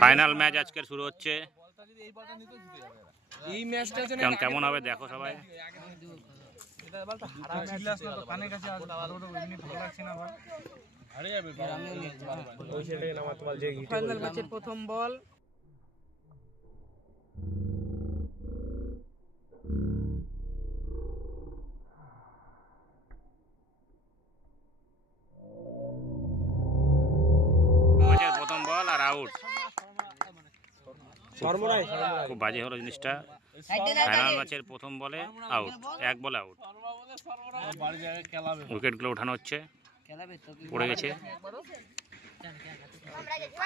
Final match আজকে শুরু হচ্ছে। কেমন হবে দেখো সবাই। ফাইনাল ম্যাচের প্রথম বল। প্রথম বল আর আউট। খুব বাজে হলো জিনিসটা। ফাইনাল ম্যাচের প্রথম বলে আউট, এক বলে আউট। উইকেটগুলো উঠানো হচ্ছে, পড়ে গেছে।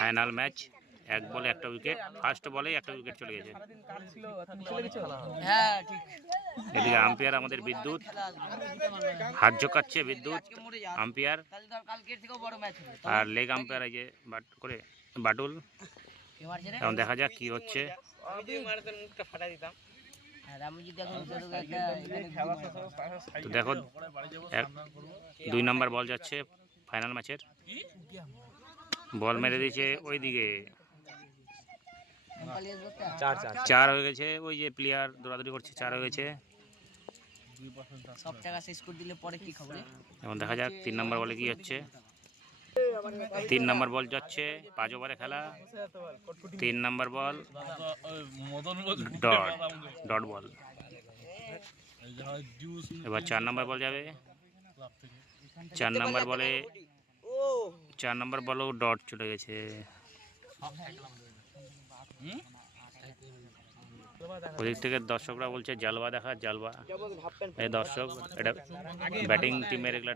ফাইনাল ম্যাচ, এক বলে একটা উইকেট, ফার্স্ট বলেই একটা উইকেট চলে গেছে। এদিকে আম্পায়ার আমাদের বিদ্যুৎ, হাত ঝোকাচ্ছে বিদ্যুৎ আম্পায়ার, আর লেগ আম্পায়ার এই যে বাটুল। এখন দেখা যাক কি হচ্ছে। তো দেখো 2 নম্বর বল যাচ্ছে ফাইনাল ম্যাচের। বল মেরে দিয়েছে ওইদিকে, 4 হয়ে গেছে। ওই যে প্লেয়ার দৌড়াদৌড়ি করছে, 4 হয়ে গেছে। এখন দেখা যাক 3 নম্বর বলে কি হচ্ছে। 3 নম্বর বল যাচ্ছে, 5 ওভারে খেলা। 3 নম্বর বল ডট বল। এবার 4 নম্বর বল যাবে। 4 নম্বর বলেও ডট চলে গেছে। ওদিক থেকে দর্শকরা বলছে জালবা দেখা, জালবা। এই দর্শক, এটা ব্যাটিং টিমের এগুলা।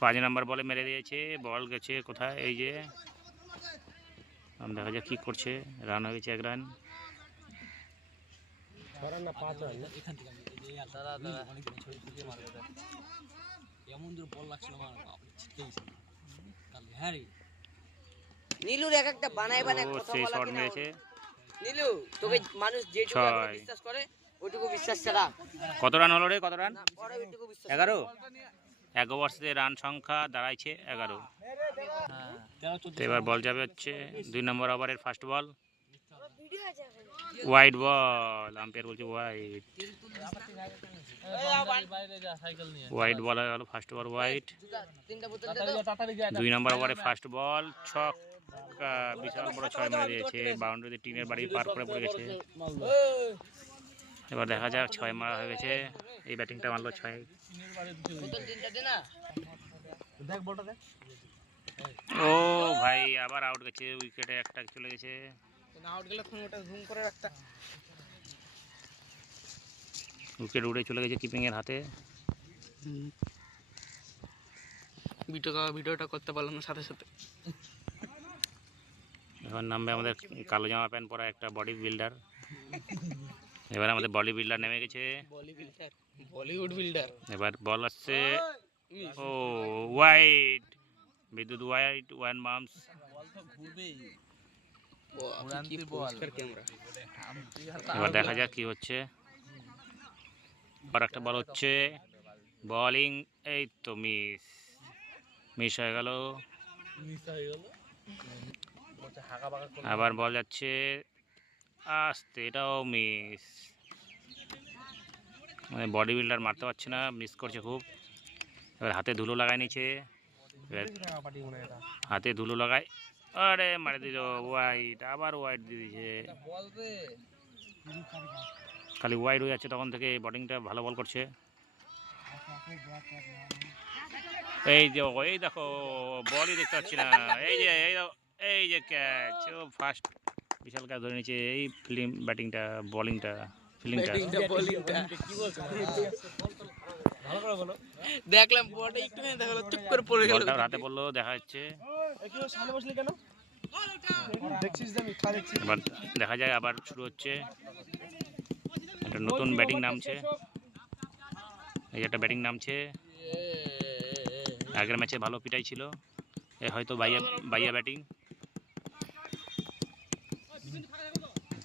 5 নম্বর বলে মেরে দিয়েছে, বল গেছে কোথায়, এই যে দেখা যাক কি করছে। রান হয়ে গেছে 1 রান। নীলুর এক একটা বানায় কথা বলা কিনা। নীলু, তোকে মানুষ যেটুকু বিশ্বাস করে ওইটুকু বিশ্বাস ছাড়া। কত রান হলো রে, কত রান? 11। 1 ওভারে রান সংখ্যা দাঁড়াইছে 11। তো এবার বল যাবে হচ্ছে 2 নম্বর ওভারের ফার্স্ট বল। ওয়াইড বল, আম্পায়ার বলছে ওয়াইড বল হলো ফার্স্ট বল, ওয়াইড। 2 নম্বর ওভারে ফার্স্ট বল, ছক্কা, বিশাল বড় 6 মেরে দিয়েছে। বাউন্ডারিতে টিনের বাড়ি পার করে পড়ে গেছে। এবার দেখা যাক 6 মারা হয়ে গেছে। এই ব্যাটিংটা মারলো 6। ও ভাই, আবার আউট গেছে, উইকেটে একটা চলে গেছে। উইকেট উড়ে চলে গেছে কিপিং এর হাতে। ভিডিওটা করতে পারলাম না সাথে সাথে। এবার নামবে আমাদের কালো জামা প্যান্ট পরা একটা বডি বিল্ডার। এবার আমাদের বডি বিল্ডার নেমে গেছে, বলিউড বিল্ডার। এবার বল আসছে, ও ওয়াইড, বিদ্যুৎ ওয়াইড, 1 মামস। এবার দেখা যাক কি হচ্ছে। আর একটা বল হচ্ছে, বোলিং, এই তো মিস হয়ে গেল। আবার বল যাচ্ছে আস্তে, এটাও মিস। মানে বডি বিল্ডার মারতে পারছে না, মিস করছে খুব। এবার হাতে ধুলো লাগাই নিচ্ছে, হাতে ধুলো লাগাই, আরে মারে দিল ওয়াইড। আবার ওয়াইড দিয়ে দিয়েছে, খালি ওয়াইড হয়ে যাচ্ছে তখন থেকে। বলিংটা ভালো বল করছে। এই যে, এই দেখো বলই দেখতে পাচ্ছি না। এই যে ক্যাচ, ও ফার্স্ট বিশাল ক্যাচ ধরে নিয়েছে। এই ফিল্ডিং, ব্যাটিংটা, বলিংটা, ফিল্ডিংটা দেখলাম বলটা একটু দেখালো, চুপ করে পড়ে গেল। বলটা রাতে পড়লো, দেখা যাচ্ছে। এবার দেখা যায় আবার শুরু হচ্ছে। একটা নতুন ব্যাটিং নামছে, এই একটা ব্যাটিং নামছে। আগের ম্যাচে ভালো পিটাই ছিল, এ হয়তো বাইয়া ব্যাটিং।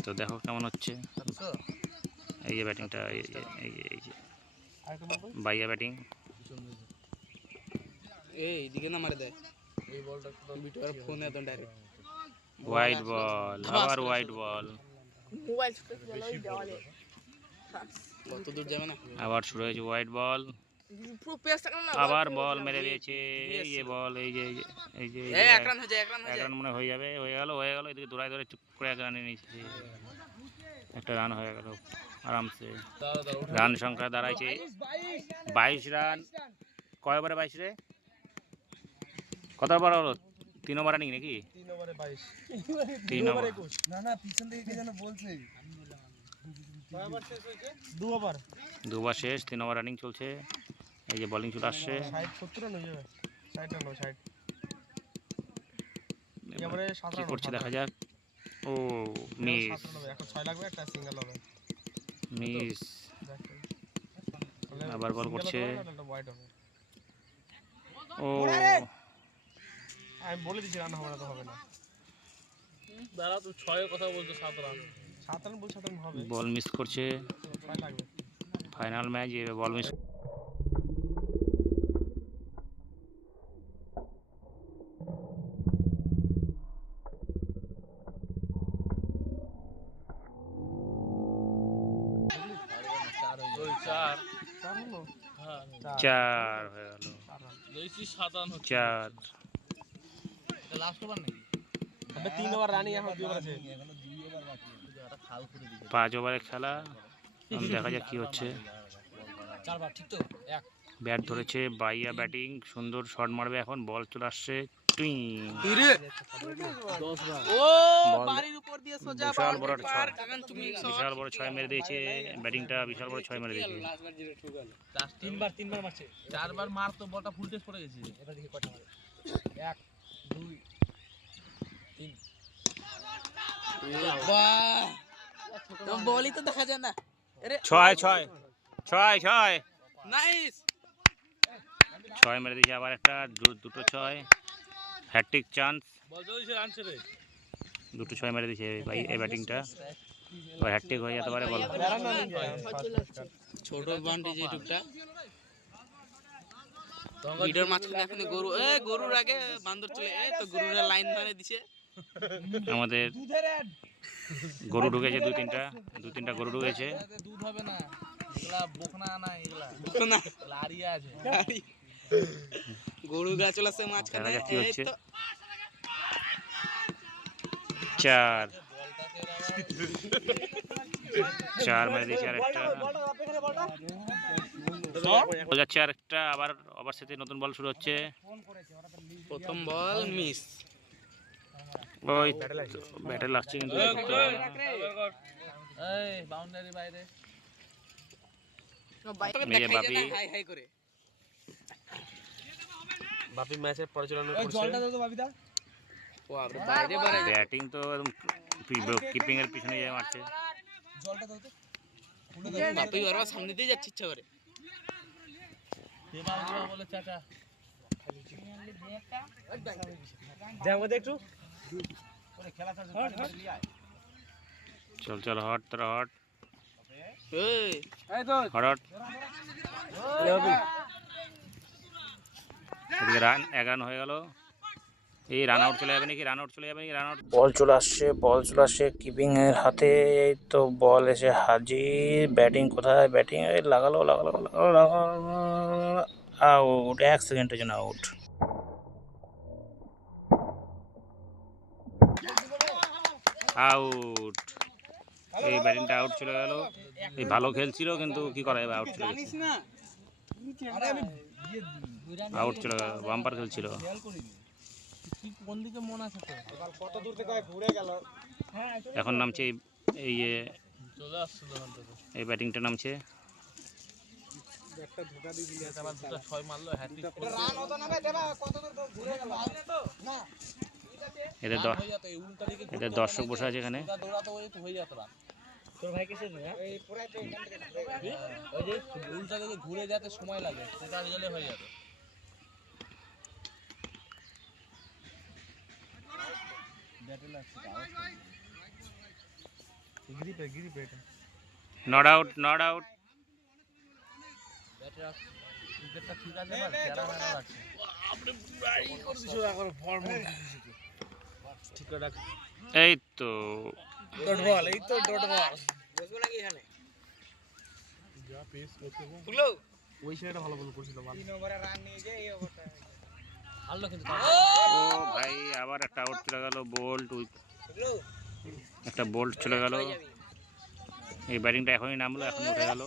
তো দেখো কেমন হচ্ছে। এই যে ব্যাটিংটা, এই যে বাইয়া ব্যাটিং। এইদিকে না মারে দেয় এই বলটা বিটুয়ার ফোনে একদম ডাইরেক্ট হোয়াইট বল, আবার হোয়াইট বল, মোবাইল ছুটে গেল ওই দেওয়ালে কত দূর যাবে না আবার শুরু হয়েছে হোয়াইট বল, পুরো পেস থাকলো না আবার বল মেরে দিয়েছে। এই যে বল, এই যে এই যে এই এক রান হয়ে যায় এক রান মনে হয়ে যাবে, হয়ে গেল। এদিকে দৌড়ায় ধরে চুপ করে এক রানে নিয়েছে, একটা রান হয়ে গেল আরামসে। রান সংখ্যা দাঁড়াইছে 22 রান। কয় ওভারে 22 রে? কত ওভার হলো? 3 ওভার রানিং নাকি? 3 ওভারে 22 3 ওভার। না না পিছন থেকে কে যেন বলছে কয় ওভার শেষ হয়েছে 2 ওভার 2 ওভার শেষ, 3 ওভার রানিং চলছে। এই যে বোলিং চলে আসছে 60 70 রান হয়ে যাবে 60 রান 60 এবারে 7 কি রান করছে দেখা যাক। ও মিস, 7 রান হবে এখন 6 লাগবে একটা সিঙ্গেল হবে মিস। আবার বল করছে। ওয়াইড হবে ও আমি বলে দিছি রান হবে না তো হবে না দাঁড়া তুই 6 এর কথা বলছো 7 রান 7 রান বল 7 রান হবে বল মিস করছে। 6 লাগবে ফাইনাল ম্যাচ, এ বল মিস। চার 4 হলো হ্যাঁ 4 হয়ে গেল, 7 রান 4। লাস্ট ওভার নাকি হবে 3 ওভার রানিং এখন 2 ওভার আছে 5 ওভারের খেলা, দেখা যাক কি হচ্ছে। 4 বার ঠিক তো এক ব্যাট ধরেছে বাইয়া, ব্যাটিং সুন্দর শট মারবে এখন। বল চলে আসছে, টুইং। ও বল বাড়ির উপর দিয়ে সোজা বিশাল বড় পার ছয়। কারণ তুমি বিশাল বড় 6 মেরে দিয়েছে, ব্যাটিংটা বিশাল বড় 6 মেরে দিয়েছে। তিনবার মারছে 4 বার মার তো বলটা ফুল টেস্ট পড়ে গেছে এবার দেখি কত মারে 1 2 3 বাহ তো বলই তো দেখা যায় না আরে 6 নাইস 6 মেরে দিয়েছে। আবার একটা দুটো 6, হ্যাটট্রিক চান্স। বল চলেছে রান ছেড়ে দুটো 6 মেরে দিয়েছে ভাই এই ব্যাটিংটা, এবার হ্যাটট্রিক হয়ে যেতে পারে। বল ছোট বান্ডি যে টুকটা ভিডিওর মাঝখানে এখন গরু গরুর আগে বান্দর চলে তো গরুরা লাইন ধরে দিছে আমাদের গরু ঢুকেছে, দু তিনটা গরু ঢুকেছে। দুধ হবে না এগুলা বকনা না এগুলা বকনা লারিয়া আছে গরু গা চলে আসে মাঝখানে দেখা যাক কি হচ্ছে। এই তো 4 মেরে দিয়েছে আরেকটা, বল যাচ্ছে আরেকটা। আবার ওভার সাথে নতুন বল শুরু হচ্ছে। প্রথম বল মিস ওই ব্যাটে লাগছে কিন্তু এই বাউন্ডারি বাইরে এই যে বাপি, হাই হাই করে বাপি ম্যাচের পরিচালনা করছে জলটা দাও তো বাপিদা বাপরে বাইরে বাইরে ব্যাটিং তো একদম কিপিং এর পিছনে যায় মারছে। জলটা দাও তো বাপি ওরা সামনে দিয়ে যাচ্ছে ইচ্ছা করে বলে চাচা দেখো একটু চল হট তোরা হট এই হট। এদিকে রান 1 রান হয়ে গেল। এই রান আউট চলে যাবে নাকি? রান আউট বল চলে আসছে কিপিং এর হাতে। এই তো বল এসে হাজির। ব্যাটিং কোথায়? ব্যাটিং লাগালো, আউট। 1 সেকেন্ডের জন্য আউট। আউট, এই ব্যাটিংটা আউট চলে গেল। এই ভালো খেলছিল কিন্তু কি করা যাবে, আউট চলে গেছে। আউট চলে গেল, বাম্পার খেলছিল। কোন দিকে মন আছে তো কত দূর থেকে ঘুরে গেল এখন নামছে এই চলে আসছে দোকান থেকে এই ব্যাটিংটা নামছে। একটা ধোকা দিয়ে দিলে আবার দুটো 6 মারলো হ্যাট্রিক রান হতো না বে দেবা কত দূর ঘুরে গেল না এদের দর্শক বসে আছে এখানে। দৌড়াতে ওই তো হয়ে যেত রান তোর ভাই কিসে না এই পুরো তো এখান থেকে ওই যে উল্টা দিকে ঘুরে যেতে সময় লাগে সেটা গেলে হয়ে যেত ব্যাটে লাগছে গ্রিপে এটা নট আউট ব্যাটে উইকেটটা ঠিক আছে বাট ক্যারা ম্যানও আছে ঠিক করে রাখ। এই তো ডট বল, এই তো ডট বল। বসবো নাকি এখানে? ওই ছেলেটা ভালো বল করছিল ভালো। 3 ওভারে রান নিয়ে যায় এই ওভারটা। হারলো কিন্তু ও ভাই আবার একটা আউট চলে গেল, বোল্ট একটা বোল্ট চলে গেল। এই ব্যাটিংটা এখনই নামলো, এখনই উঠে গেল,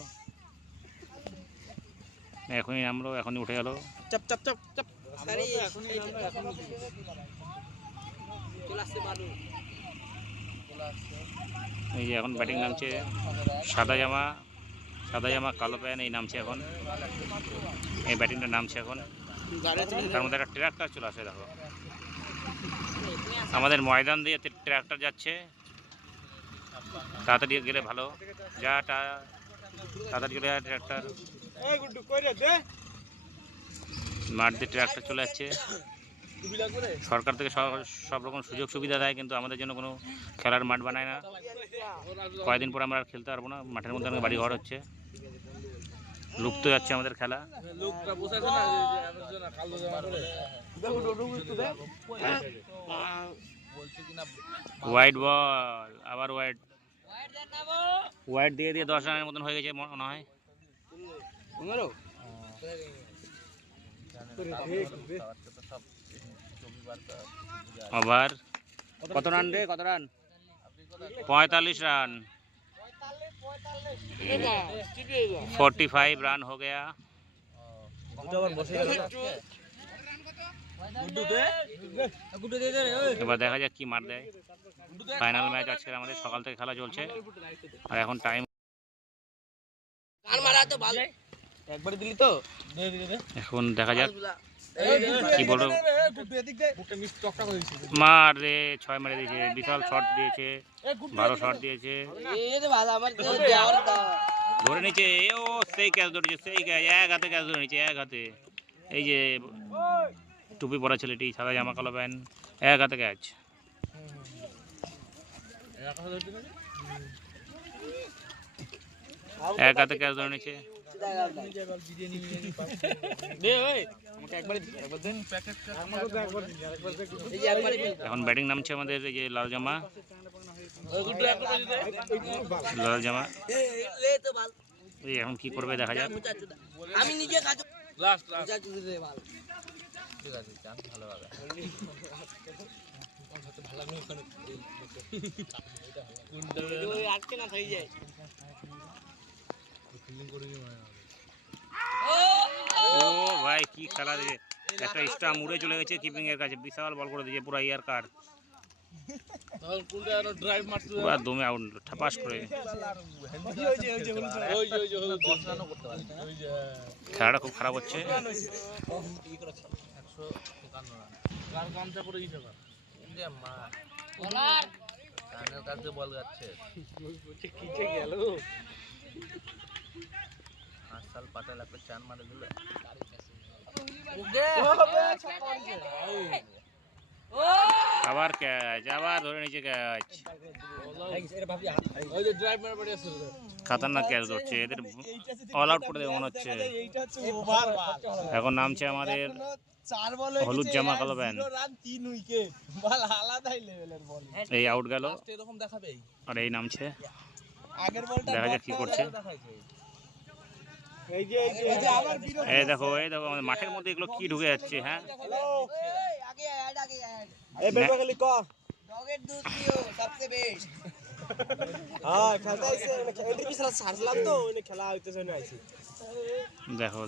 এখনই নামলো, এখনই উঠে গেল। চাপ চাপ চাপ চাপ। চলে আসছে বালু। এই যে এখন ব্যাটিং নামছে, সাদা জামা কালো প্যান্ট, এই নামছে এখন, এই ব্যাটিংটা নামছে এখন। তার মধ্যে একটা ট্রাক্টর চলে আসে, দেখো আমাদের ময়দান দিয়ে ট্রাক্টর যাচ্ছে, তাড়াতাড়ি গেলে ভালো, তাড়াতাড়ি গেলে ট্রাক্টর এই গুড্ডু কই রে দে। মাঠ দিয়ে ট্রাক্টর চলে যাচ্ছে। সরকার থেকে সব রকম সুযোগ সুবিধা দেয়, কিন্তু আমাদের জন্য কোনো খেলার মাঠ বানায় না। কয়েকদিন পর আমরা আর খেলতে পারবো না, মাঠের মধ্যে অনেক বাড়ি ঘর হচ্ছে, লুপ্ত যাচ্ছে আমাদের খেলা। লোকটা বসে আছে না, যে না কালো জামা পরে দেখো ডডু একটু দে। বলছে কিনা ওয়াইড বল, আবার ওয়াইড দিয়ে 10 রানের মতন হয়ে গেছে মনে হয়। ওভার কত রান রে, কত রান? 45 রান, 45 রান हो गया। দুটো আবার বসে গেল। গুড্ডু দে। গুড্ডু দে দে রে। এবার দেখা যাক কি মার দেয়। ফাইনাল ম্যাচ আজকে আমাদের সকাল থেকে খেলা চলছে, আর এখন টাইম, গান মারা তো ভালো। একবারে দিলি তো? দে দে দে। এখন দেখা যাক কি বলবো। গুড্ডু এদিক দে। বুকটা মিস টকটা করে দিয়েছে। মার রে, 6 মেরে দিয়েছে, বিশাল শট দিয়েছে, ভালো শট দিয়েছে, এই রে ভালো আমার তো দেওয়ার দাও। ধরে নিচে। ও সেই ক্যাচ ধরেছে, সেই ক্যাচ, এক হাতে ক্যাচ ধরে নিচে, এক হাতে। এই যে টুপি পরা ছেলেটি, সাদা জামা কালো প্যান্ট, এক হাতে ক্যাচ, এক হাতে ক্যাচ ধরে নিচে। দে ওই আমাকে একবারে একবার দেন প্যাকেট। আমাকে তো একবার দিন, আরেকবার দে। এই যে একবারে এখন ব্যাটিং নামছে আমাদের, এই যে লাল জামা, গুড্ডু একবার দে। লাল জামা। লে তো ভালো। এই এখন কি করবে দেখা যাক। আমি নিজে কাজ লাস্ট রে ভালো। ঠিক আছে, চান ভালো হবে। ওই আটকে না થઈ যায়। ও ভাই কি খেলা দিয়েছে, একটা স্টাম্প উড়ে চলে গেছে কিপিং এর কাছে, বিশাল বল করে দিয়েছে, পুরো ইয়ার কার, তখন কোনটা আরো ড্রাইভ মারছিল, পুরো দমে আউট ঠাপাস করে। ওই যে 10 রানও করতে পারে। ওই যে খেলাটা খুব খারাপ হচ্ছে। 151 রান। কার গামছা পরে গেছে কার? ইন্ডিয়া মা বলার কানের কাছে বল যাচ্ছে। খিচে গেল। 5 সাল পাটাল একটা চান মারে দিল। আবার ক্যাচ, আবার ধরে নিচে ক্যাচ, ওই যে ড্রাইভ মারা পড়ে আছে। খাতারনাক ক্যাচ ধরছে, এদের অল আউট করে দেবে মনে হচ্ছে। এইটা হচ্ছে ওভার বল। এখন নামছে আমাদের 4 বল হলুদ জামা কালো প্যান্ট, 0 রান 3 উইকেট। বল আলাদাই লেভেলের বল। এই আউট গেল, এরকম দেখাবেই। আর এই নামছে, আগের বলটা দেখা যাক কি করছে। দেখাইছে। এই যে আবার বিরোধী। এই দেখো আমাদের মাঠের মধ্যে এগুলো কি ঢুকে যাচ্ছে। হ্যাঁ হ্যালো আগে আগে এই বেঙ্গলি ক ডগের দুধ দিও সবচেয়ে বেস্ট। হ্যাঁ খেলতে আইছে এন্ট্রি পিছলা ছাড়লাম তো ওনে খেলা হইতেছে না আইছি। দেখো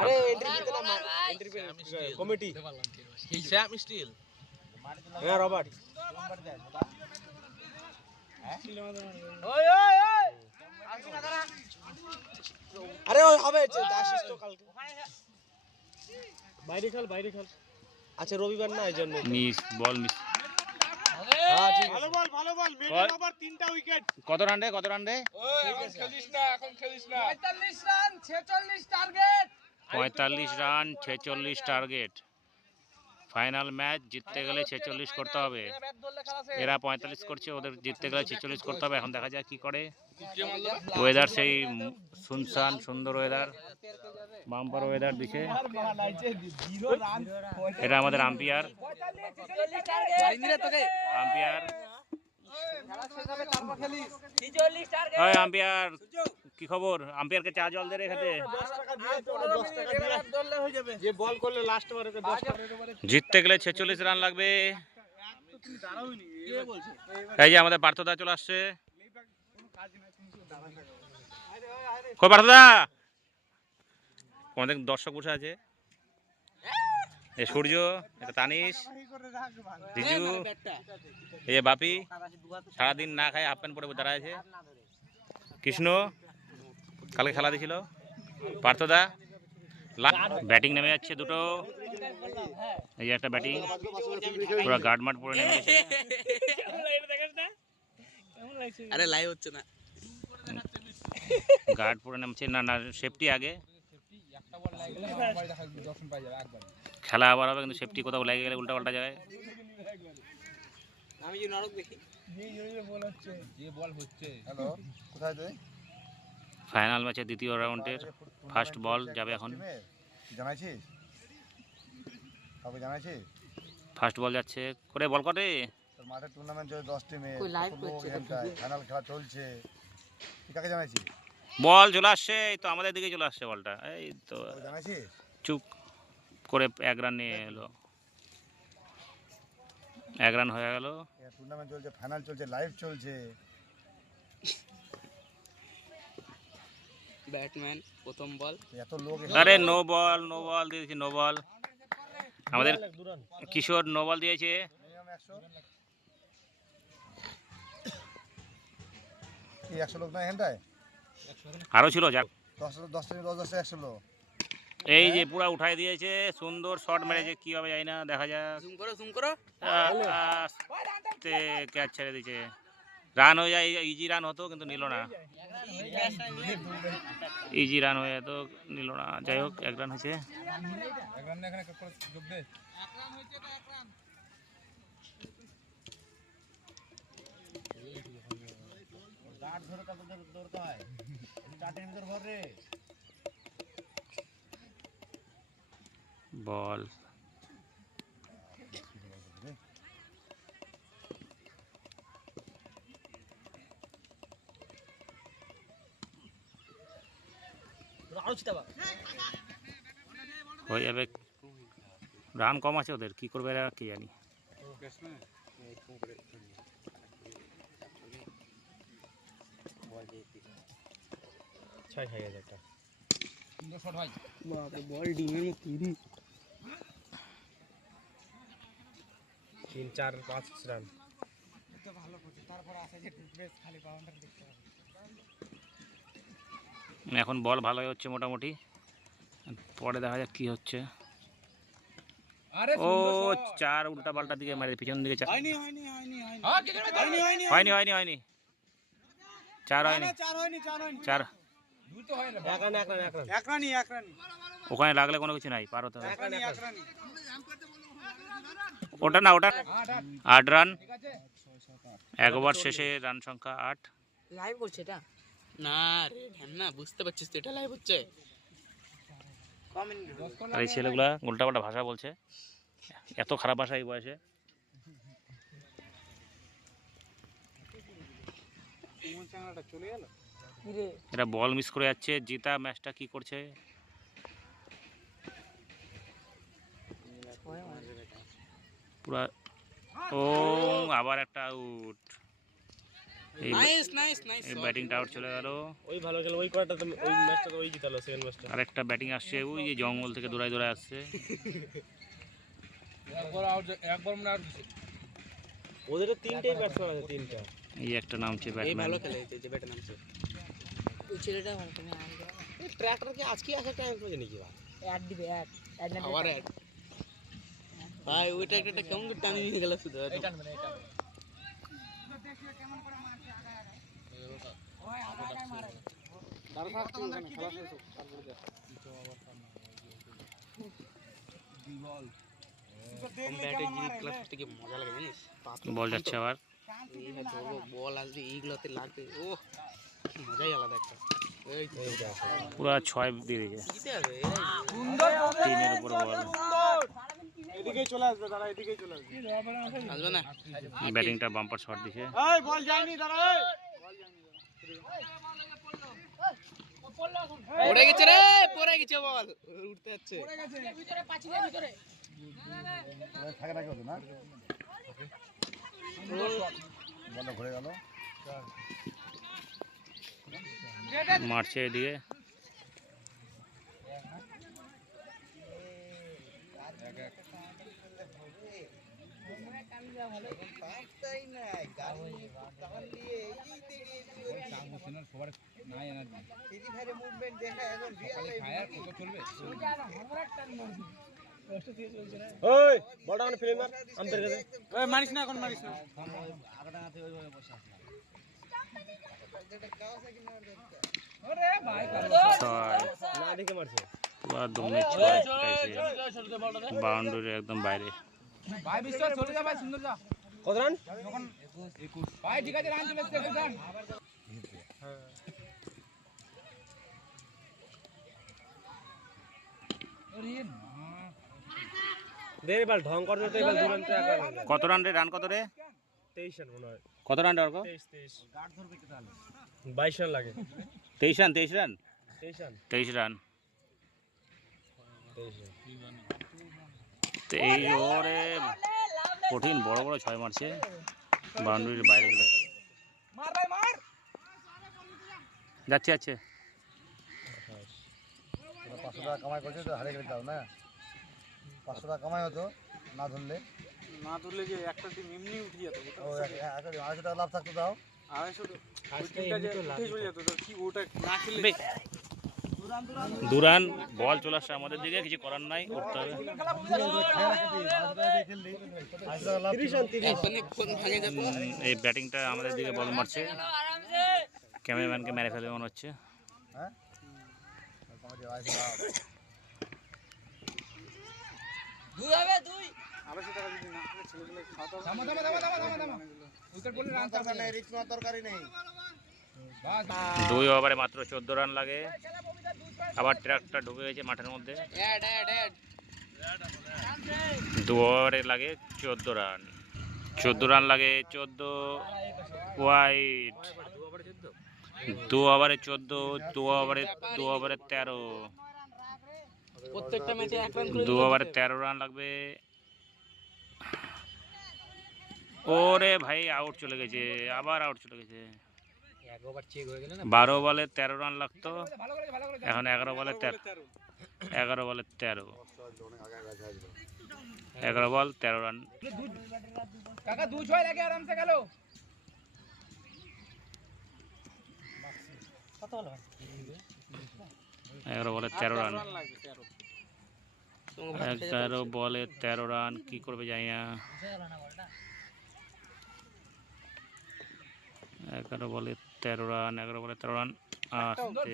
আরে এন্ট্রি দিতে না এন্ট্রি কমিটি শ্যাম স্টিল। হ্যাঁ রবার্ট আরে ওই হবে আসিস তো কালকে বাইরে খেল আচ্ছা রবিবার না এইজন্য মিস বল মিস। হ্যাঁ ঠিক ভালো বল মিডল ওভার 3টা উইকেট। কত রান রে এখন খেলিস না 45 run 46 target. 45 run 46 target. Final match জিততে গেলে 46 করতে হবে, এরা 45 করছে, ওদের জিততে গেলে 46 করতে হবে। এখন দেখা যাক কি করে। ওয়েদার সেই সুনসান সুন্দর ওয়েদার, বাম্পার ওয়েদার দিছে। আর বানাইছে জিরো রান এটা আমাদের আম্পিয়ার। আম্পিয়ার ওই আম্পিয়ার কি খবর? আম্পিয়ারকে চা জল দে রে খেতে। 10 টাকা দিয়ে তো 10 টাকা দিয়ে দললে হয়ে যাবে যে বল করলে লাস্ট বারে 10 টাকা করে জিততে গেলে 46 রান লাগবে। তুমি দাঁড়াওনি কে বলছে এই যে আমাদের পার্থদা চলে আসছে। কই পার্থদা? আমাদের দর্শক বসে আছে। এই সূর্য, এটা তানিশ, রিজু, এই যে বাপি সারাদিন না খায় হাফ প্যান্ট পরে দাঁড়ায় আছে। কৃষ্ণ কালকে খেলা দিয়েছিল। পার্থদা ব্যাটিং নেমে যাচ্ছে দুটো। এই যে একটা ব্যাটিং পুরো গার্ড মাঠ পরে নেমে গেছে। আরে লাইভ হচ্ছে না। গার্ড পরে নামছে না, না সেফটি আগে। খেলা আবার হবে কিন্তু সেফটি কোথাও লেগে গেলে উল্টা পাল্টা যায়। আমি যে নরক দেখি বল হচ্ছে যে বল হচ্ছে হ্যালো কোথায় তুই ফাইনাল ম্যাচের দ্বিতীয় রাউন্ডের ফার্স্ট বল যাবে এখন। জানাইছিস কাউকে জানাইছিস ফার্স্ট বল যাচ্ছে করে বল করে। তোর মাঠে টুর্নামেন্ট চলছে 10 টিমে কই লাইভ করছে ফাইনাল খেলা চলছে তুই কাকে জানাইছিস বল চলে আসছে, এই তো আমাদের দিকে চলে আসছে বলটা। এই তো কাউকে জানাইছিস চুপ করে 1 রান নিয়ে এলো। 1 রান হয়ে গেল। টুর্নামেন্ট চলছে ফাইনাল চলছে লাইভ চলছে ব্যাটম্যান প্রথম বল এত লোক আরে নো বল, নো বল দিয়েছি, নো বল। আমাদের কিশোর নো বল দিয়েছে। মিনিমাম 100 কি 100 লোক না এখানটায় আরো ছিল যাক। 10 টিমে 10 100 লোক এই যে পুরা উঠাই দিয়েছে, সুন্দর শট মেরেছে, কি হবে জানি না, দেখা যাক। জুম করো জুম করো। আস্তে ক্যাচ ছেড়ে দিয়েছে। রান হয়ে যায়, ইজি রান হতো কিন্তু নিল না। ইজি রান হয়ে যেত, নিল না। যাই হোক 1 রান হয়েছে। গার্ড ধরে তাদের দৌড়তে হয় 4 টিমের ভিতর ভর রে বল হয়ে যাবে। রান কম আছে ওদের, কি করবে এরা কি জানি। বল ডিমের মতো 3 4 5 রান তো ভালো করছে তারপর আসে যে বেশ খালি বাউন্ডারি দেখতে হবে। এখন বল ভালোই হচ্ছে মোটামুটি, পরে দেখা যাক কি হচ্ছে। ও 4 উল্টা পাল্টা দিকে মারে, পিছন দিকে 4 হয়নি হয়নি 4 হয়নি 4 ওখানে লাগলে কোনো কিছু নাই, পার হতে হবে। ওটা না, ওটা 8 রান 1 ওভার শেষে, রান সংখ্যা 8। লাইভ করছে এটা না রে না, বুঝতে পারছিস তো এটা লাইভ হচ্ছে। আর এই ছেলেগুলা উল্টাপাল্টা ভাষা বলছে, এত খারাপ ভাষা এই বয়সে। এরা বল মিস করে যাচ্ছে। জিতা ম্যাচটা কি করছে? পুরা ও আবার একটা আউট। এই ব্যাটিংটা আউট চলে গেল। ওই ভালো খেলে ওই কোয়ার্টার ওই ম্যাচটা ওই জিতালো সেকেন্ড ম্যাচটা। আরেকটা ব্যাটিং আসছে, ওই যে জঙ্গল থেকে দৌড়ায় দৌড়ায় আসছে। একবার মনে আর ওদের 3টেই ব্যাটসম্যান আছে 3টা। এই একটা নামছে এই ব্যাটম্যান। ভালো খেলে যে ব্যাটে নামছে ওই ছেলেটা ভালো তুমি আনবে ট্র্যাক্টর কি আজকে আসে টাইম করে নাকি ভাই অ্যাড দিবে অ্যাড না আবার অ্যাড ভাই ওই ট্র্যাক্টরটা কেমন করে টানি নিয়ে গেল শুধু এটা মানে এটা দেখিয়ে কেমন করে মারছে আগায় ওই আগায় মারে দাঁড়া থাক তুই ওখানে খেলা শুরু তারপরে দেখ দি বল ব্যাটে জিত ক্লাস থেকে মজা লাগে জানিস বল যাচ্ছে আবার। বল আসবে এইগুলোতে লাগবে ও মজাই আলাদা একটা পুরো 6 দিয়ে দিয়েছে। জিতে যাবে 3-এর উপর বল। এদিকেই চলে আসবে, দাঁড়া এদিকেই চলে আসবে। আসবে না ব্যাটিংটা বাম্পার শট দিছে। এই বল যায়নি, দাঁড়া এই। পড়ে গেছে রে, পড়ে গেছে বল, উঠতে যাচ্ছে। মারছে এদিকে। ওই বলটা মানে ফিল্ম মার, আম্পায়ার কাছে। ওই মারিস না, এখন মারিস না। না দেখে মারছে। পুরো দমে 6 পাইছে। বাউন্ডারি একদম বাইরে। ভাই বিশ্বাস চলে যা ভাই, সুন্দর যা কত রান? ভাই, ঠিক আছে রান চলে এসেছে এখন। দে এবার ঢং করতে তো এবার দুরান্তে আকার। কত রান রে? রান কত রে? 23 রান মনে হয়। কত রান অর্ক? 23 গার্ড ধরবে কি তাহলে? 22 রান লাগে। 23 run. 23 run. 23 run. 23 run. 23 run. 23 ওরে কঠিন বড় বড় 6 মারছে। বাউন্ডারির বাইরে গেল। মার ভাই মার। যাচ্ছে যাচ্ছে। 500 টাকা কামাই করছে তো হারিয়ে গেলে দাও না। 500 টাকা কামাই হতো না ধরলে। না ধরলে যে একটা টিম এমনি উঠে যেত। ও 250 টাকা লাভ থাকতো দাও। 250 আজকে এমনি তো লাভ চলে যেত। তো কি ওটা না খেলে বে। দুরান বল চলে আসছে আমাদের দিকে, কিছু করার নাই, করতে হবে। 250 টাকা দিয়ে খেললি 250 টাকা লাভ। 30 রান 30। কোন ভাগে যাবে? এই ব্যাটিংটা আমাদের দিকে বল মারছে। ক্যামেরাম্যানকে মেরে ফেলবে মনে হচ্ছে। হ্যাঁ কমাই দিয়ে 250 লাভ। 250 টাকা যদি না খেলে ছেলেগুলো খাওয়া দাওয়া থামো থামো থামো থামো থামো। উইকেট পড়লে রান দরকার নেই, রিস্ক নেওয়ার দরকারই নেই। বাস 2 ওভারে মাত্র 14 রান লাগে। আবার ট্রাকটা ঢুকে গেছে মাঠের মধ্যে। অ্যাড অ্যাড অ্যাড 2 ওভারে লাগে 14 রান। 14 রান লাগে, 14 ওয়াইড। 2 ওভারে 14, 2 ওভারে 13। প্রত্যেকটা ম্যাচে এক রান করে 2 ওভারে 13 রান লাগবে। ওরে ভাই আউট চলে গেছে, আবার আউট চলে গেছে। 12 বলে 13 রান লাগতো, ভালো করেছে ভালো করেছে। এখন 11 বলে 13। 11 বলে 13। 11 বল 13 রান। কাকা 2-6 লাগে আরামসে গেল। 11 বলে 13 রান। লাগে 13। 11 বলে 13 রান, কি করবে জানি না। 11 বলে 13 রান, 11 বলে 13 রান। আসতে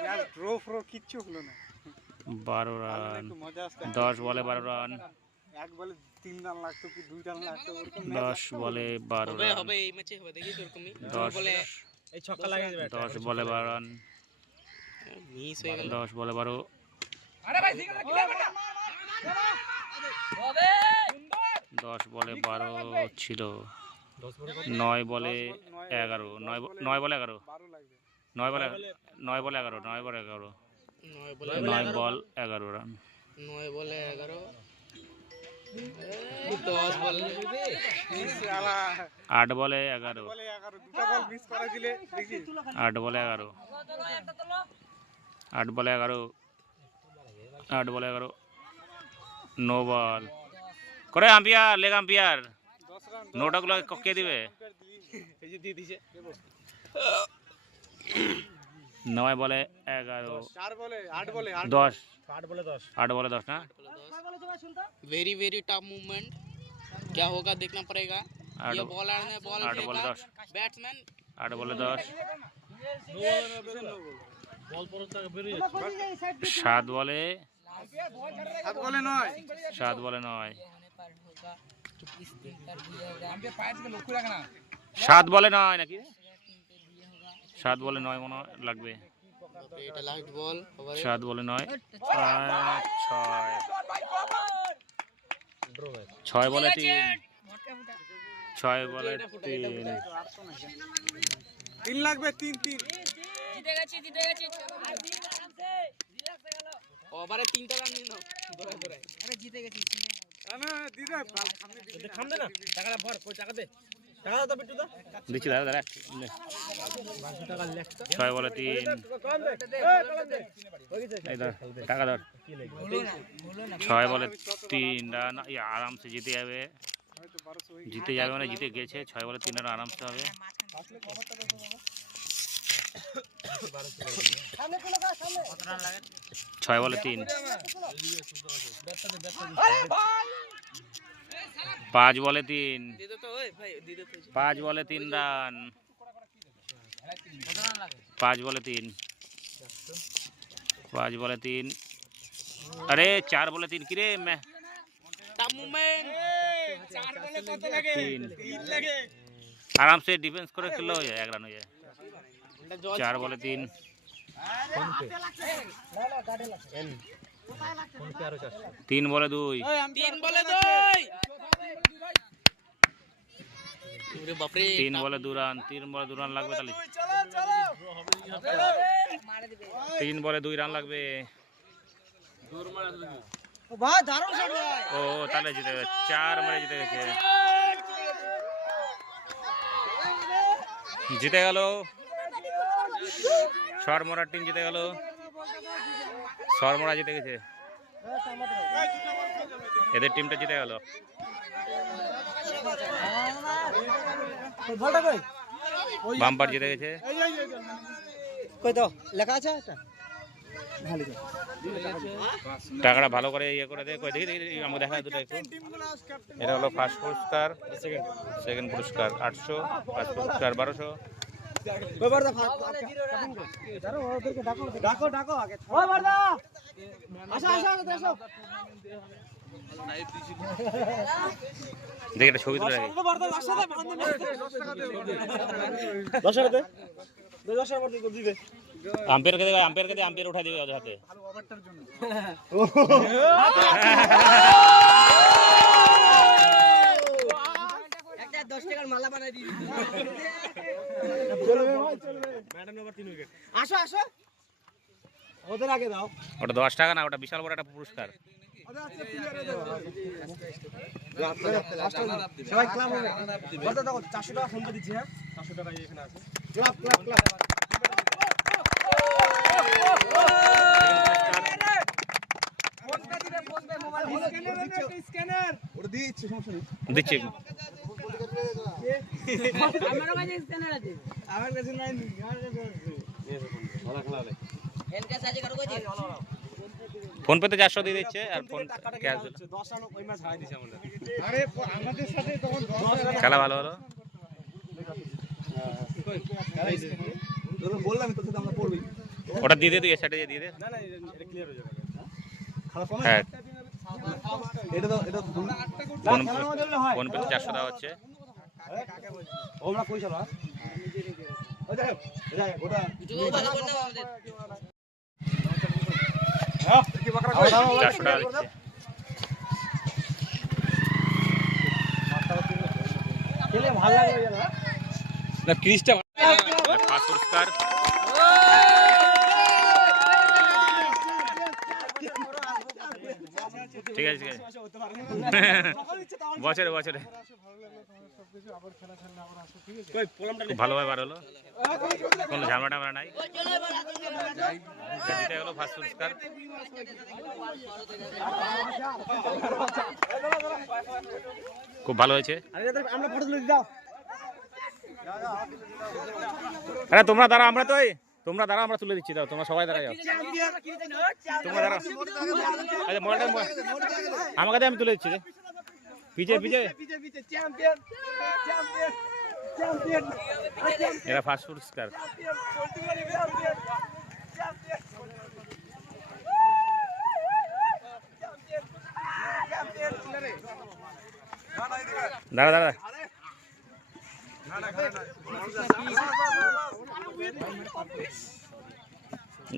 ইয়ার ড্র ফ্রো কিচ্ছু হলো না। 12 রান। একটু মজা আসছে। 10 বলে 12 রান। এক বলে 3 রান লাগতো কি 2 রান লাগতো ওরকম 10 বলে 12 হবে রান। হবে এই ম্যাচে হবে, দেখি তোরকমই 10 বলে এই ছক্কা লাগিয়ে দেবে। 10 বলে 12 রান। মিস হয়ে গেল। 10 বলে 12। আরে ভাই সিঙ্গেল ক্লিয়ার করটা। হবে সুন্দর। 10 বলে 12 ছিল। 9 বলে 11। 9 বলে 11। 12 লাগবে। 9 বলে 11। 9 বলে 11। 9 বল 11 রান। 9 বলে 11 10 বল 8 বলে 11। বলে 11 দুটো বল মিস করে দিলে দেখি। 8 বলে 11। 8 বলে 11। 8 বলে 11। নো বল করে আম্পায়ার, লেগ আম্পায়ার 10 রান নোটাগুলো কে দিবে? এই যে দিয়ে দিছে। 9 বলে 11। 4 বলে 8 বলে 10। 8 বলে 10। 8 বলে 10 না? वेरी वेरी टफ मूवमेंट, क्या होगा देखना पड़ेगा। ये बॉलर ने बॉल 8 বলে 10। बैट्समैन 8 বলে 10। 7 বলে 7 বলে 9। 7 বলে 9। আম্পায়ার পায়ের দিকে লক্ষ্য রাখ না। 7 বলে 9 নাকি? 7 বলে 9 মনে হয় লাগবে। এটা লাস্ট বল ওভারে 7 বলে 9 6 বলে 3 6 বলে 3 তিন লাগবে, তিন। ওভারে 3টা রান নিয়ে নাও দৌড়ায় খামদে না, টাকাটা ভর, কই টাকা দে, টাকা দাও তো বিট্টু দা। দিচ্ছি দাদা 6 বলে 3 এই ধর টাকা ধর 6 বলে 3 রান আরামসে জিতে যাবে মানে জিতে গেছে 6 বলে 3 রান আরামসে হবে 6 বলে 3 5 বলে 3 দিদে তো ওই ভাই দিদে তো 5 বলে 3 রান 5 বলে 3 5 বলে 3 अरे 4 বলে 3 কিরে টাপ মুভমেন্ট 4 বলে কত লাগে? 3 3 লাগে। आराम से डिफेंस করে খেললে হয়ে যায় 1 রান হয়ে যায় 4 বলে 3 3 বলে 2 3 বলে 2 ওরে বাপ রে 3 বলে 2 রান 3 বলে 2 রান লাগবে তাহলে চলো 3 বলে 2 রান লাগবে ভাই দারুণ শট ভাই। ও তাহলে জিতে গেছে 4 মেরে জিতে গেল শর্মরার টিম জিতে গেল শর্মরা জিতে গেছে এদের টিমটা জিতে গেল বলটা কই? বাম্পার জিতে গেছে কই দাও, লেখা আছে এটা? টাকাটা ভালো করে ইয়ে করে দে কই দেখি আমাকে দেখা দুটো একটু এটা হলো ফার্স্ট পুরস্কার সেকেন্ড পুরস্কার 800 ফার্স্ট পুরস্কার 1200 কই বড়দা দাঁড়াও, ওদেরকে ডাকো আগে। ওই বড়দা আসো দেখি একটা ছবি তুলে রাখি বড়দা আসো দে, বান্ধে 10 টাকা দে 10 টাকা মতো দিবে। আম্পায়ারকে দে আম্পায়ার উঠাই দিবে ওদের হাতে একটা 10 টাকার মালা বানাই দিই চলবে ভাই, চলবে। Madam over 3 wicket. আসো ওদের আগে দাও। ওটা 10 টাকা না ওটা বিশাল বড় একটা পুরস্কার সবাই ক্লাব হবে। বড়দা দাও 400 টাকা ফোন করে দিচ্ছি। হ্যাঁ 400 টাকা এখানে আছে। ক্লাব স্ক্যানার ওটা দিয়ে দিচ্ছি, সমস্যা নেই। দিচ্ছি আমার কাছে নাই, আমার কাছে আছে। ভালো খেলা হবে। এনকা সাজে করো কই ফোন পেতে 400 দিয়ে দিচ্ছে আর ফোন ক্যাশ 10 রান ওই ম্যাচ হারাই দিয়েছে আমাদের। আরে আমাদের সাথে তখন 10 রান খেলা ভালো হলো বললাম তো আমরা পড়বি। ওটা দিয়ে দে তুই এর সাইডে দিয়ে দে না এটা ক্লিয়ার হয়ে যাবে। খারাপ সময় হ্যাঁ এটা ফোন পেতে 400 দেওয়া হচ্ছে ওমরা কই চলো। ওই দেখ ওটা ভালো করে নাও আমাদের 400 টাকা দিচ্ছে খেলে ভালো লাগে না ক্রিজটা ফার্স্ট পুরস্কার ঠিক আছে বছরে খুব ভালোভাবে বার হলো কোনো ঝামেলা টামেলা নাই জিতে গেল ফার্স্ট পুরস্কার খুব ভালো হয়েছে আমরা ফটো তুলে দাও। আরে তোমরা দাঁড়া আমরা তুলে দিচ্ছি দাও তোমরা সবাই দাঁড়া যাও তোমরা দাঁড়াও আচ্ছা মোবাইলটা আমাকে দিয়ে আমি তুলে দিচ্ছি রে পিছে চ্যাম্পিয়ন এরা ফার্স্ট পুরস্কার দাঁড়া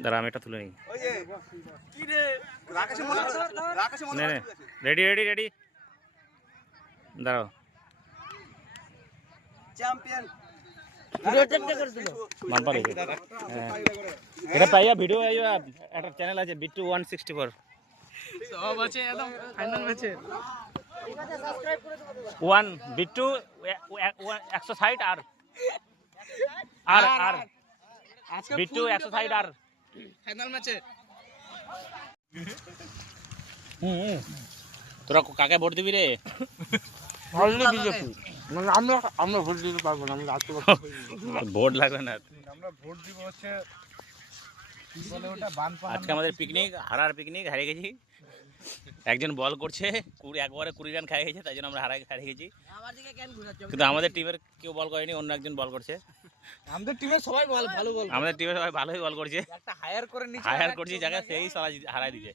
দাঁড়া আমি এটা তুলে নিই নে নে রেডি রেডি রেডি দাঁড়াও মান পারে এটা পাইয়া ভিডিও আইয়া একটা চ্যানেল আছে বিট্টু 164 সব আছে একদম ফাইনাল ম্যাচে ওয়ান বিট্টু 160 আর আর আর আজকে বিট্টু 160 আর ফাইনাল ম্যাচে তোরা কাকে ভোট দিবি রে মানে আমরা ভোট দিতে পারবো না, আমরা রাখতে পারবো। ভোট লাগবে না আমরা ভোট দিব হচ্ছে কি বলে ওটা বানপাড়া। আজকে আমাদের পিকনিক হারার পিকনিক হারিয়ে গেছি একজন বল করছে একবারে 20 রান খেয়ে গেছে তাই জন্য আমরা হারিয়ে গেছি কিন্তু আমাদের টিমের কেউ বল করেনি অন্য একজন বল করছে আমাদের টিমে সবাই ভালো বল আমাদের টিমের সবাই ভালোই বল করছে একটা হায়ার করে নিচে হায়ার করছি জায়গা সেই সালা হারাই দিছে